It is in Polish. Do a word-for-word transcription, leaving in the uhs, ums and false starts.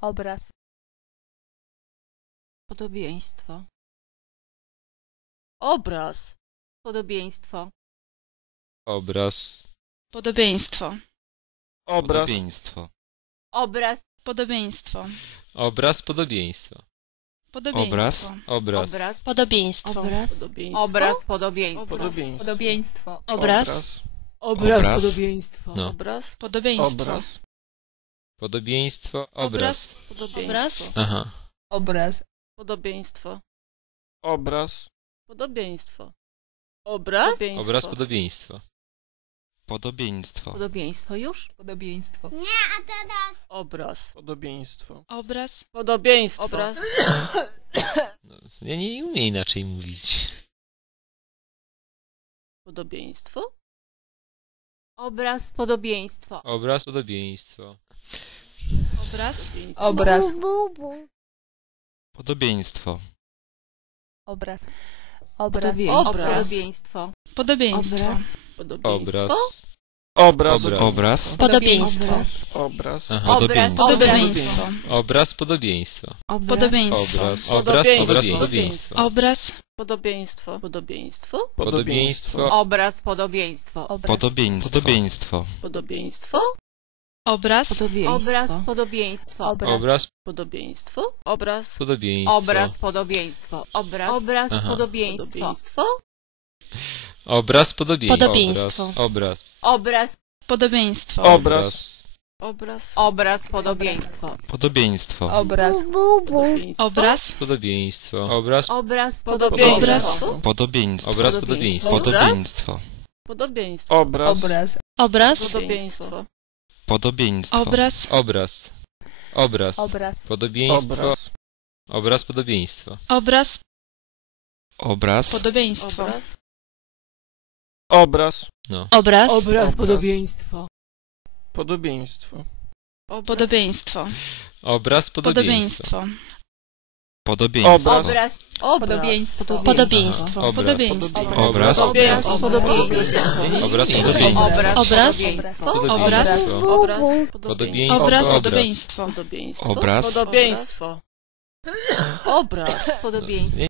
Obraz. Podobieństwo. Obraz. Podobieństwo. Obraz. Podobieństwo. Obraz. Podobieństwo. Obraz. Podobieństwo. Obraz podobieństwa. Podobieństwo. Obraz. Obraz. Podobieństwo. Obraz. Podobieństwo. Obraz. Podobieństwo. Podobieństwo. Obraz. Obraz. Obraz. Podobieństwo. No. Obraz. Podobieństwo. Obraz. Podobieństwo. Obraz. Podobieństwo. Aha. Obraz. Podobieństwo. Obraz. Podobieństwo. Obraz. Obraz podobieństwa. Podobieństwo. Podobieństwo już? Podobieństwo. Obraz. Podobieństwo. Obraz. Podobieństwo. Obraz. No, ja nie umiem inaczej mówić. Podobieństwo. Obraz. Podobieństwo. Obraz podobieństwo. Obraz. Obraz. Podobieństwo. Obraz. Podobieństwo. Podobieństwo. Podobieństwo. Obraz. Obraz. Obraz. Podobieństwo. Obraz. Aha. Podobieństwo. Podobieństwo. Obraz podobieństwa. Podobieństwo. Obraz. Obraz Podobieństwo. podobieństwa. Obraz. Podobieństwo. Podobieństwo. Podobieństwo. Obraz. Podobieństwo. Podobieństwo. Podobieństwo. Obraz. Obraz. Podobieństwo. Obraz Podobieństwo. Obraz. podobieństwo. Obraz. Podobieństwo. Obraz. Obraz. Aha. Podobieństwo. Obraz podobieństwo. Podobieństwo. Obraz. Obraz. Podobieństwo. Obraz. Obraz. Obraz. Podobieństwo. Podobieństwo. Obraz. Obraz. Podobieństwo. Obraz. Obraz. Podobieństwo. Podobieństwo. Podobieństwo. Obraz podobieństwo. Podobieństwo. Obraz. Obraz. Obraz. Podobieństwo. Podobieństwo. Obraz. Obraz. Obraz. Obraz. Podobieństwo. Obraz. Obraz podobieństwa. Obraz. Obraz. Podobieństwo. Obraz. Obraz. No. Obraz. Obraz. Podobieństwo. Podobieństwo. Podobieństwo. Obraz podobieństwa. Podobieństwo. Podobieństwo. Obraz. Podobieństwo. Podobieństwo. Podobieństwo. Obraz. Obraz. Obraz. Podobieństwo. Podobieństwo. Obraz. Obraz. Podobieństwo. Obraz. Podobieństwo. Podobieństwo. Podobieństwo. Obraz. Podobieństwo. Obraz. Podobieństwo.